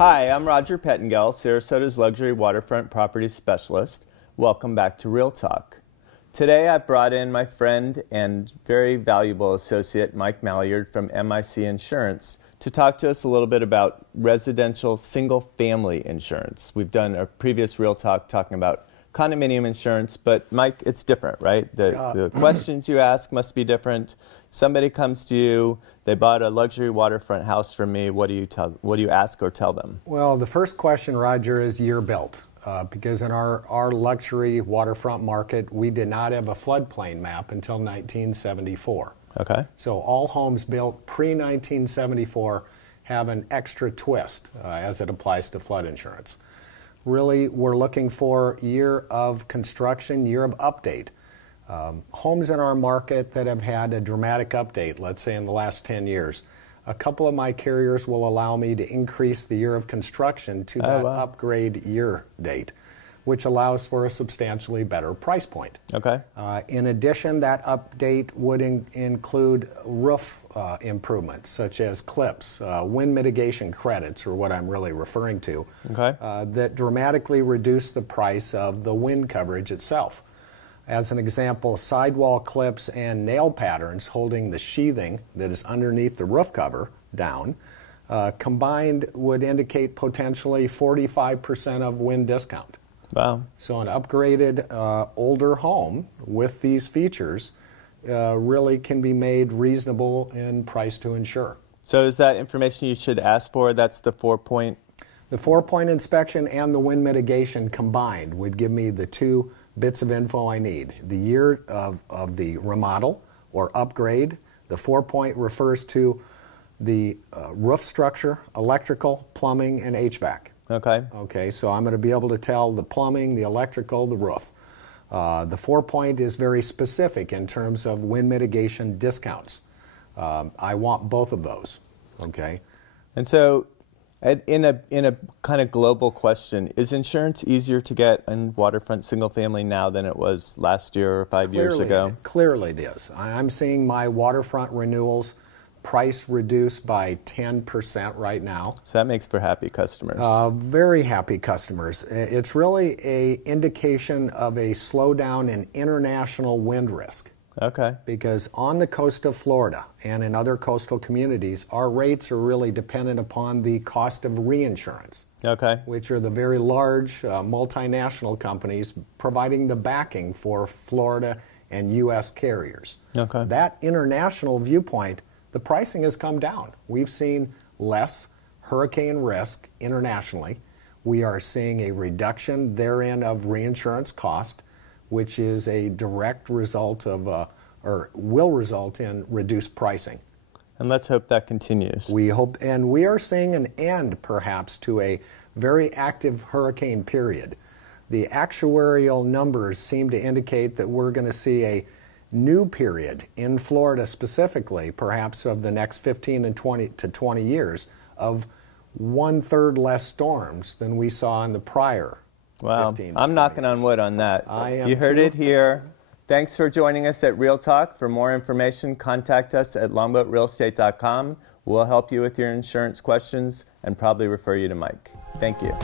Hi, I'm Roger Pettingell, Sarasota's luxury waterfront property specialist. Welcome back to Real Talk. Today I brought in my friend and very valuable associate, Mike Mailliard from MIC Insurance, to talk to us a little bit about residential single-family insurance. We've done a previous Real Talk talking about condominium insurance, but Mike, it's different, right? The questions you ask must be different. Somebody comes to you, they bought a luxury waterfront house from me. What do you ask or tell them? Well, the first question, Roger, is year built. Because in our luxury waterfront market, we did not have a floodplain map until 1974. Okay. So all homes built pre-1974 have an extra twist as it applies to flood insurance. Really, we're looking for year of construction, year of update. Homes in our market that have had a dramatic update, let's say in the last 10 years, a couple of my carriers will allow me to increase the year of construction to that upgrade year date, which allows for a substantially better price point. Okay. In addition, that update would include roof improvements, such as clips, wind mitigation credits, or what I'm really referring to, that dramatically reduce the price of the wind coverage itself. As an example, sidewall clips and nail patterns holding the sheathing that is underneath the roof cover down combined would indicate potentially 45% of wind discount. Wow. So an upgraded older home with these features really can be made reasonable in price to insure. So is that information you should ask for? That's the 4-point? The 4-point inspection and the wind mitigation combined would give me the two bits of info I need. The year of the remodel or upgrade. The 4-point refers to the roof structure, electrical, plumbing, and HVAC. Okay. Okay, so I'm going to be able to tell the plumbing, the electrical, the roof. The 4-point is very specific in terms of wind mitigation discounts. I want both of those. Okay. And so, in a kind of global question, is insurance easier to get in waterfront single family now than it was last year or 5 years ago? Clearly it is. I'm seeing my waterfront renewals price reduced by 10% right now. So that makes for happy customers. Very happy customers. It's really an indication of a slowdown in international wind risk. Okay. Because on the coast of Florida and in other coastal communities, our rates are really dependent upon the cost of reinsurance. Okay. Which are the very large multinational companies providing the backing for Florida and U.S. carriers. Okay. That international viewpoint, the pricing has come down. We've seen less hurricane risk internationally. We are seeing a reduction therein of reinsurance cost, which is a direct result of, or will result in reduced pricing. And let's hope that continues. We hope, and we are seeing an end perhaps to a very active hurricane period. The actuarial numbers seem to indicate that we're going to see a new period in Florida specifically, perhaps of the next 15 and 20 years, of 1/3 less storms than we saw in the prior. Wow, I'm knocking on wood on that. I am You heard too. it here. Thanks for joining us at Real Talk. For more information, contact us at longboatrealestate.com. We'll help you with your insurance questions and probably refer you to Mike. Thank you.